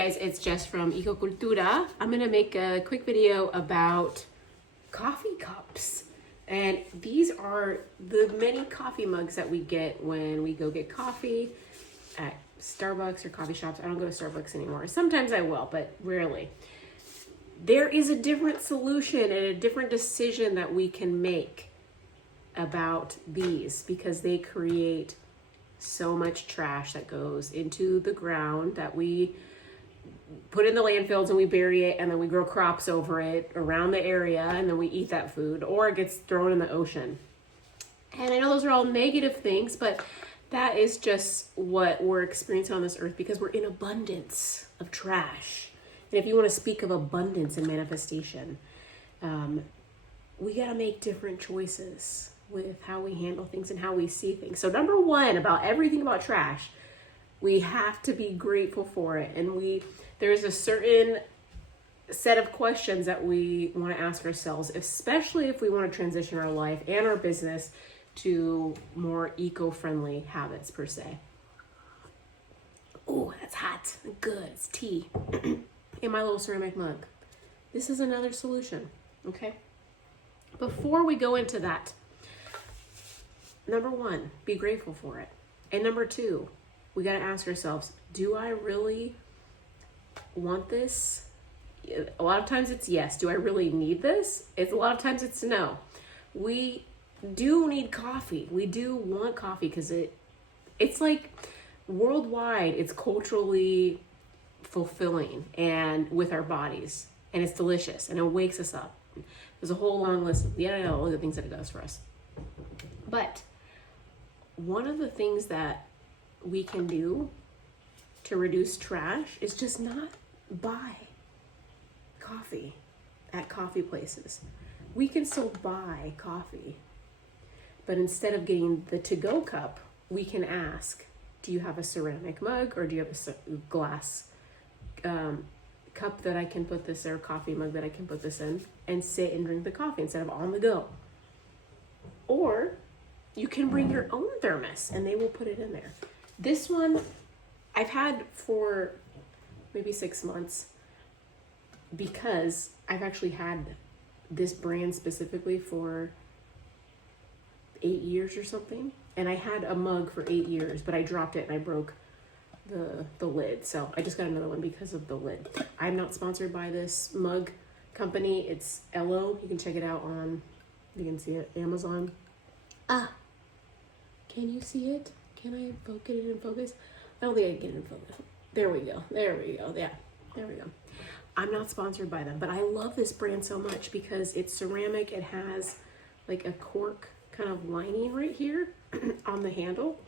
guys, it's Jess from Ecocultura. I'm gonna make a quick video about coffee cups. And these are the many coffee mugs that we get when we go get coffee at Starbucks or coffee shops. I don't go to Starbucks anymore. Sometimes I will, but rarely. There is a different solution and a different decision that we can make about these because they create so much trash that goes into the ground that we put in the landfills and we bury it, and then we grow crops over it around the area, and then we eat that food, or it gets thrown in the ocean. And I know those are all negative things, but that is just what we're experiencing on this earth because we're in abundance of trash. And if you want to speak of abundance and manifestation, we got to make different choices with how we handle things and how we see things. So number one, about everything about trash, we have to be grateful for it. And there's a certain set of questions that we want to ask ourselves, especially if we want to transition our life and our business to more eco-friendly habits per se. Oh, that's hot. Good. It's tea in my little ceramic mug. This is another solution, okay? Before we go into that, number one, be grateful for it. And number two, we got to ask ourselves, do I really want this? A lot of times it's yes. Do I really need this? A lot of times it's no. We do need coffee. We do want coffee because it's like worldwide, it's culturally fulfilling and with our bodies, and it's delicious and it wakes us up. There's a whole long list of all the things that it does for us. But one of the things that we can do to reduce trash is just not buy coffee at coffee places. We can still buy coffee, but instead of getting the to-go cup, we can ask, do you have a ceramic mug or do you have a glass cup that I can put this, or coffee mug that I can put this in and sit and drink the coffee instead of on the go? Or you can bring your own thermos and they will put it in there. This one I've had for maybe 6 months because I've actually had this brand specifically for 8 years or something. And I had a mug for 8 years, but I dropped it and I broke the lid. So I just got another one because of the lid. I'm not sponsored by this mug company. It's Ello. You can check it out on, you can see it, Amazon. Can you see it? Can I get it in focus? I don't think I can get it in focus. There we go. Yeah, there we go. I'm not sponsored by them, but I love this brand so much because it's ceramic. It has like a cork kind of lining right here on the handle.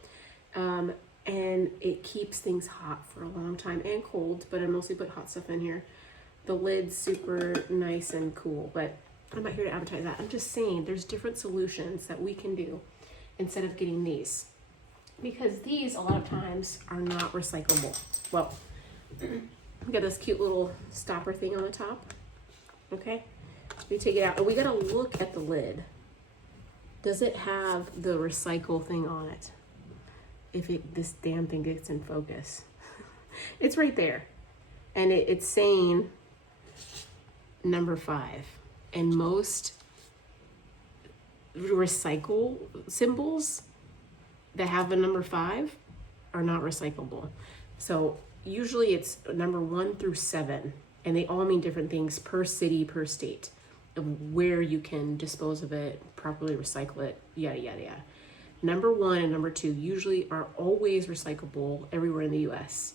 And it keeps things hot for a long time and cold, but I mostly put hot stuff in here. The lid's super nice and cool, but I'm not here to advertise that. I'm just saying there's different solutions that we can do instead of getting these, because these a lot of times are not recyclable. Well, we got this cute little stopper thing on the top. Okay, we take it out and we gotta look at the lid. Does it have the recycle thing on it? If this damn thing gets in focus. It's right there. And it's saying number 5. And most recycle symbols that have a number 5 are not recyclable. So usually it's number 1 through 7, and they all mean different things per city, per state, of where you can dispose of it, properly recycle it, yada, yada, yada. Number 1 and number 2 usually are always recyclable everywhere in the US,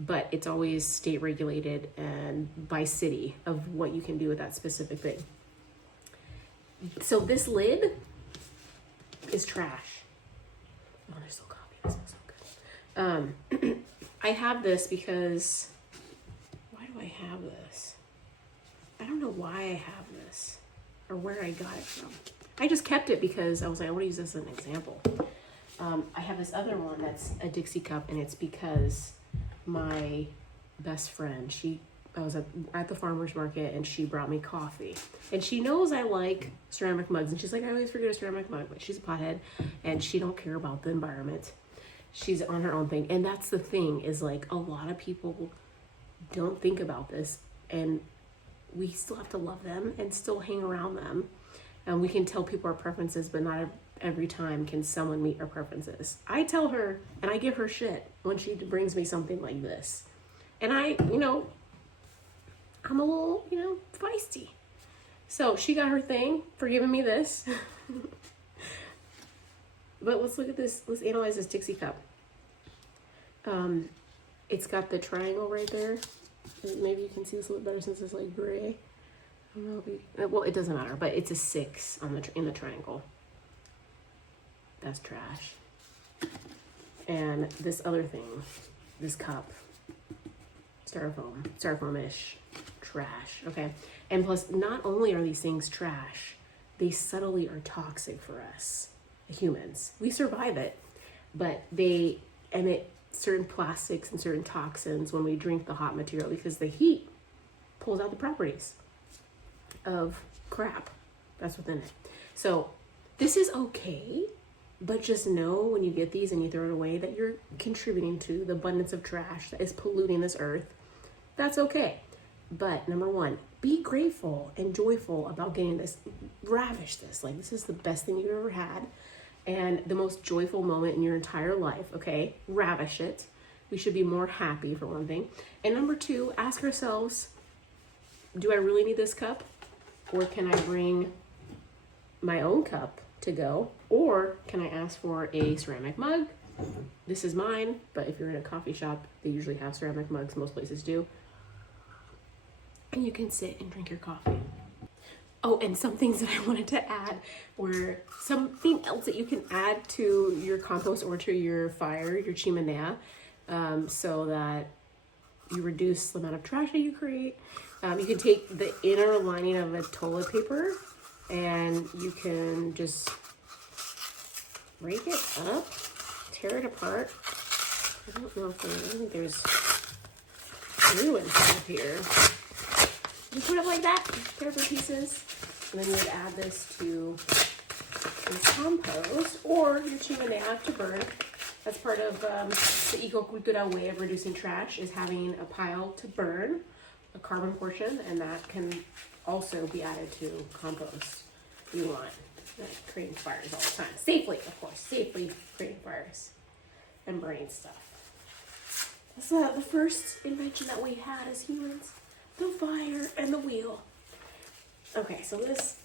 but it's always state regulated and by city of what you can do with that specific thing. So this lid is trash. Oh, there's still coffee. This is so good. I have this because, why do I have this? I don't know why I have this or where I got it from. I just kept it because I was like, I want to use this as an example. I have this other one that's a Dixie cup, and it's because my best friend, I was at the farmer's market and she brought me coffee. And she knows I like ceramic mugs, and she's like, I always forget a ceramic mug, but she's a pothead and she don't care about the environment. She's on her own thing. And that's the thing, is like a lot of people don't think about this, and we still have to love them and still hang around them. And we can tell people our preferences, but not every time can someone meet our preferences. I tell her, and I give her shit when she brings me something like this. And I'm a little, feisty. So she got her thing for giving me this. But let's look at this. Let's analyze this Dixie cup. It's got the triangle right there. Maybe you can see this a little better since it's like gray. I don't know if well, it doesn't matter, but it's a 6 on in the triangle. That's trash. And this other thing, this cup, styrofoam-ish, trash, okay? And plus, not only are these things trash, they subtly are toxic for us, humans. We survive it, but they emit certain plastics and certain toxins when we drink the hot material because the heat pulls out the properties of crap that's within it. So this is okay, but just know when you get these and you throw it away that you're contributing to the abundance of trash that is polluting this earth. That's okay. But number one, be grateful and joyful about getting this. Ravish this. Like, this is the best thing you've ever had and the most joyful moment in your entire life, okay? Ravish it. We should be more happy, for one thing. And number two, ask ourselves, do I really need this cup? Or can I bring my own cup to go? Or can I ask for a ceramic mug? This is mine, but if you're in a coffee shop, they usually have ceramic mugs. Most places do. And you can sit and drink your coffee. Oh, and some things that I wanted to add were something else that you can add to your compost or to your fire, your chimenea, so that you reduce the amount of trash that you create. You can take the inner lining of a toilet paper and you can just break it up, tear it apart. I don't think there's glue inside here. You put it like that, tear it for pieces, and then you would add this to this compost or your chimenea to burn. That's part of the eco-cultural way of reducing trash, is having a pile to burn, a carbon portion, and that can also be added to compost. You want creating fires all the time. Safely, of course, safely creating fires and burning stuff. That's the first invention that we had as humans. The fire and the wheel. Okay, so this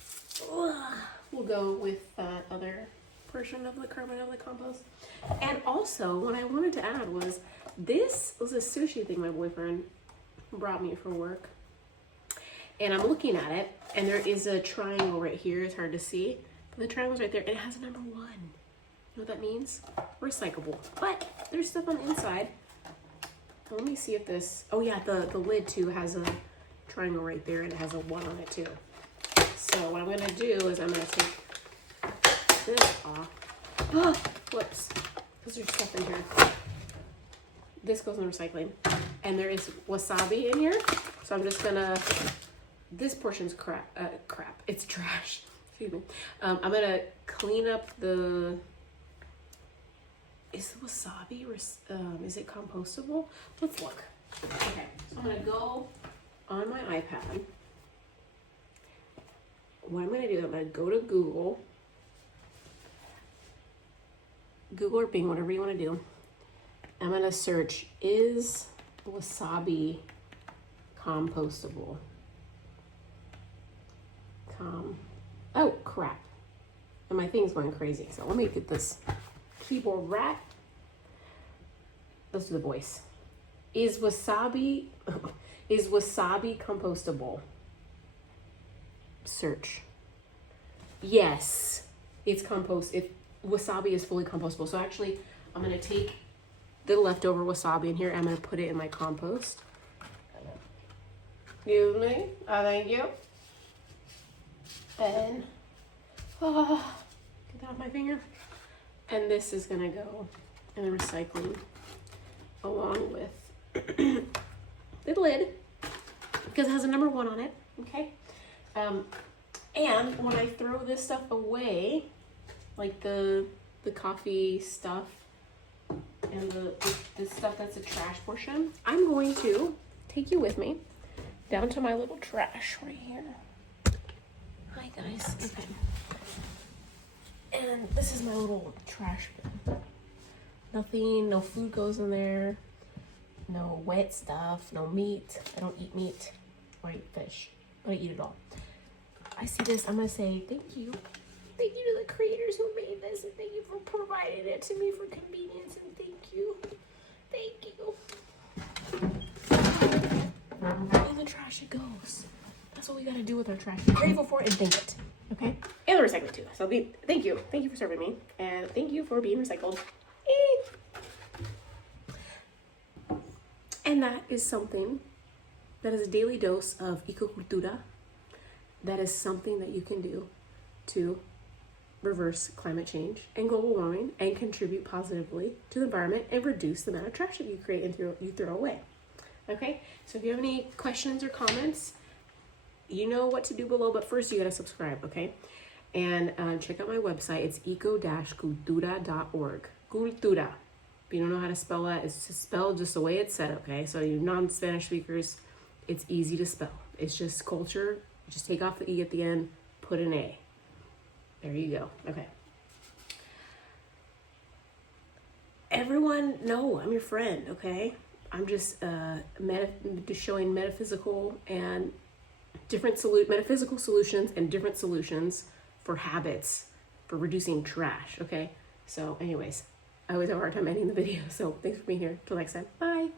will go with that other portion of the carbon of the compost. And also, what I wanted to add was, this was a sushi thing my boyfriend brought me for work. And I'm looking at it, and there is a triangle right here. It's hard to see, but the triangle's right there, and it has a number 1. You know what that means? Recyclable. But there's stuff on the inside. Let me see if this, oh yeah, the lid too has a triangle right there, and it has a 1 on it too. So what I'm gonna do is I'm gonna take this off. Oh, whoops, because there's stuff in here. This goes in the recycling. And there is wasabi in here. So I'm just gonna, this portion's crap, it's trash, excuse me. I'm gonna clean up the, is the wasabi, is it compostable? Let's look. Okay, so I'm gonna go on my iPad. What I'm gonna do is I'm gonna go to Google or Bing, whatever you wanna do. I'm gonna search, is wasabi compostable? Oh crap. And my thing's going crazy. So let me get this keyboard right. Let's do the voice. Is wasabi compostable? Search. Yes, it's wasabi is fully compostable. So actually, I'm gonna take the leftover wasabi in here. I'm gonna put it in my compost. Excuse me. Thank you. And get that off my finger. And this is gonna go in the recycling along with the lid, because it has a number 1 on it. Okay. And when I throw this stuff away, like the coffee stuff and the stuff that's a trash portion, I'm going to take you with me down to my little trash right here. Hi guys. Okay. And this is my little trash bin. Nothing, no food goes in there. No wet stuff, no meat. I don't eat meat or eat fish, but I eat it all. I see this, I'm gonna say thank you. Thank you to the creators who made this, and thank you for providing it to me for convenience, and thank you. Thank you. In the trash it goes. That's what we gotta do with our trash. Be grateful for it and thank it. Okay? And the recycling too. So thank you. Thank you for serving me. And thank you for being recycled. And that is something that is a daily dose of ecocultura. That is something that you can do to reverse climate change and global warming and contribute positively to the environment and reduce the amount of trash that you create and you throw away. Okay, so if you have any questions or comments, you know what to do below, but first you gotta subscribe, okay? And check out my website. It's eco-cultura.org. Cultura. If you don't know how to spell that, it's spelled just the way it's said, okay? So you non-Spanish speakers, it's easy to spell. It's just culture. Just take off the E at the end, put an A. There you go. Okay. Everyone, no, I'm your friend, okay? I'm just just showing metaphysical and metaphysical solutions and different solutions for habits for reducing trash, okay? So anyways, I always have a hard time ending the video, so thanks for being here. Till next time. Bye.